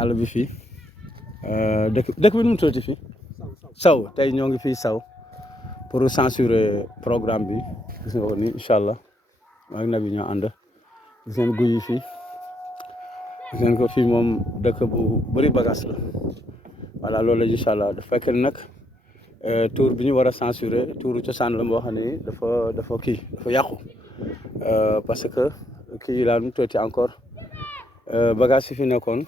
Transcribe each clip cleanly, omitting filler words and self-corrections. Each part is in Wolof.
àll bi fii dëkk bi nu mu tuddati fii saw tey ñoo ngi fii saw pour censurer programme bi gis nga ko ni incha allah ak nabi ñoo ànd gis ngeen guy yi fii gis ngeen ko fii moom dëkk bu bëri bagage la voilà loolu la incha allah dafa fekk nag tour bi ñu war a censurer tour cosaan la boo xam ne dafa yàqu parce que kii laa nu tuddati encore bagage yi fi nekkoon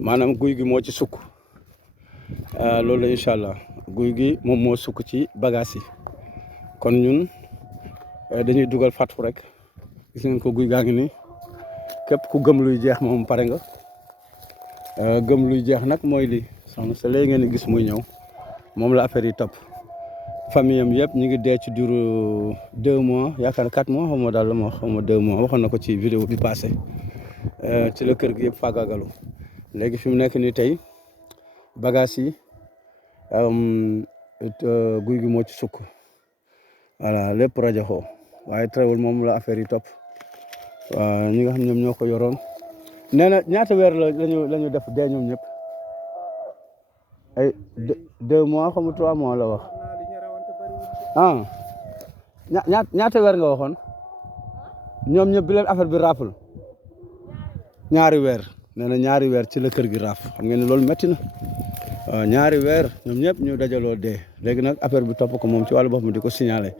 maanaam guy gi moo ci sukk loolu la incha allah guy gi moom moo sukk ci bagage yi kon ñun dañuy dugal fàttu rek gis ngeen ko guy gaa ngi nii képp ku gëm luy jeex moom pare nga gëm luy jeex nag mooy lii soxna sa léegi ngeen gis muy ñëw moom la affaire yi topp famille am yëpp ñu ngi dee ci diiru 2 mois yaakaar 4 mois xaw ma daal la ma xaw ma 2 mois waxoon na ko ci vidéo bi passé ci la kër gi yëpp faagaagalu léegi fi mu nekk nii tey bagage yi guy gi moo ci sukk voilà lépp rajaxoo waaye teewul moom la affaire yi topp waaw ñi nga xam ñoom ñoo ko yoroon nee na ñaata weer lañu def dee ñoom ñëpp ay 2 mois xam nga 3 mois la wax ah ñaata weer nga waxoon ñoom ñëpp bi leen affaire bi raaful ñaari weer nee na ñaari weer ci la kër gi raaf xam ngeen ne loolu métti na waaw ñaari weer ñoom ñëpp ñu dajaloo dee léegi nag affaire bi topp ko moom ci wàllu boppam di ko signalé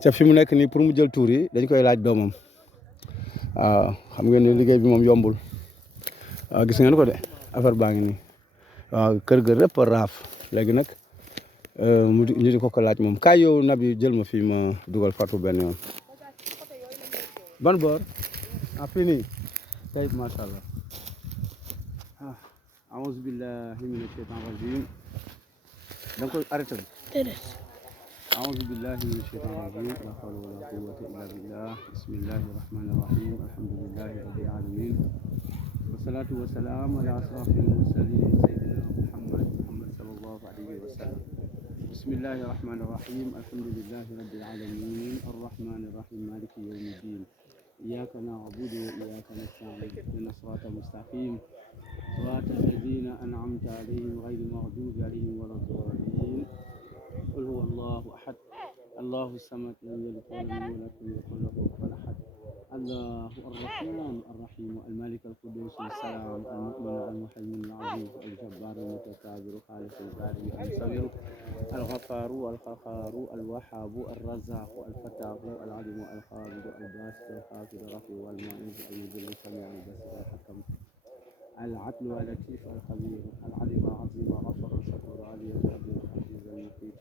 te fi mu nekk nii pour mu jël tuur yi dañ koy laaj doomam waaw xam ngeen ne liggéey bi moom yombul waaw gis ngeen ko de affaire baa ngi nii waaw kër ga rëpp raaf léegi nag ñu di ko laaj moom kaay yow Nabi jël ma fii ma dugal Fatou benn yoon ban boor ah fii nii tey macha allah أعوذ بالله من الشيطان الرجيم دونك أريتم أعوذ بالله من الشيطان الرجيم لا حول ولا قوة إلا بالله بسم الله الرحمن الرحيم الحمد لله رب العالمين والصلاة والسلام على أشرف المرسلين سيدنا محمد صلى الله عليه وسلم بسم الله الرحمن الرحيم الحمد لله رب العالمين الرحمن الرحيم مالك يوم الدين إياك نعبد وإياك نستعين اهدنا الصراط المستقيم صراط الذين أنعمت عليهم غير المغضوب عليهم ولا الضالين قل هو الله أحد الله الصمد لم يلد ولم يولد ولم يكن له كفوا أحد الله الرحمن الرحيم الملك القدوس السلام المؤمن المهيمن العزيز الجبار المتكبر خالق البارئ المصور الغفار القهار الوهاب الرزاق الفتاح العليم الخالد الباسط الخافض الرفيع المعز المذل السميع البصير الحكم العدل واللطيف الخبير العليم العظيم غفر الشكور علي القدير العزيز المقيت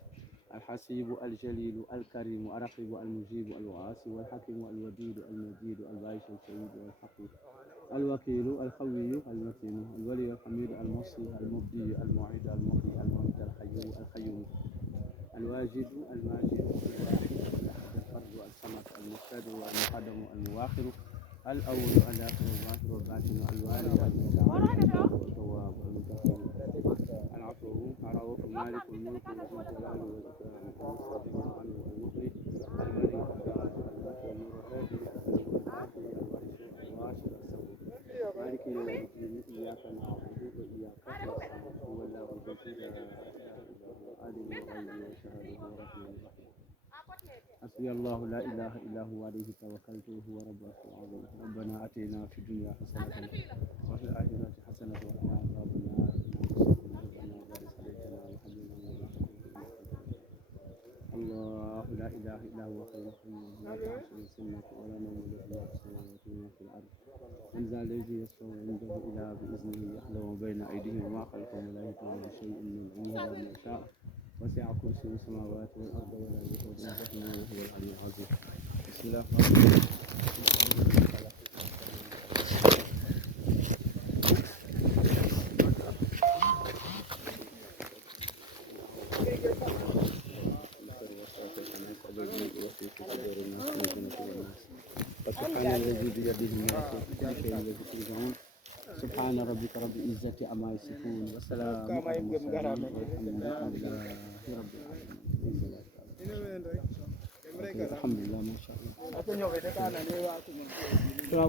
الحسيب الجليل الكريم الرقيب المجيب الواسع والحكيم الودود المجيد الباعث الشهيد والحقيق الوكيل القوي المتين الولي الحميد المحصي المبدي المعيد المحيي المميت القيوم الواجد الماجد الواحد الاحد الفرد الصمد المقتدر المقدم المؤخر الأول الآخر الظاهر والباطن الوالد المتعال التواب المتقين العفو الرؤوف المالك الملك ذو الجلال والإكرام المستقيم عنه المخرج الملك الراج الملك النور الهادي الهادي الوارث الصبور مالك يوم الدين إياك نعبد وإياك نستعين هو الله الذي لا إله إلا هو عالم الغيب والشهادة هو الرحمن الرحيم حسبي الله لا إله إلا هو عليه توكلت وهو رب العرش العظيم ربنا آتنا في الدنيا حسنة وفي الآخرة حسنة وقنا عذاب النار ربنا بارك علينا وحبنا الله لا إله إلا هو خير الخير لا تعصي سنة ولا نوم له في السماوات وما في الأرض من ذا الذي يشفع عنده إلا بإذنه يحلم بين أيديهم وما خلفهم ولا يطعون شيء من علمه إلا ما شاء وسع كرسي السماوات والأرض ولا يؤوده حفظهما وهو العلي العظيم بسم الله الرحمن الرحيم سبحان الذي بيده ملكوت كل شيء ويخرجون سبحان ربك رب العزة عما يصفون وسلام على المرسلين والحمد لله رب العالمين الحمد لله ما شاء الله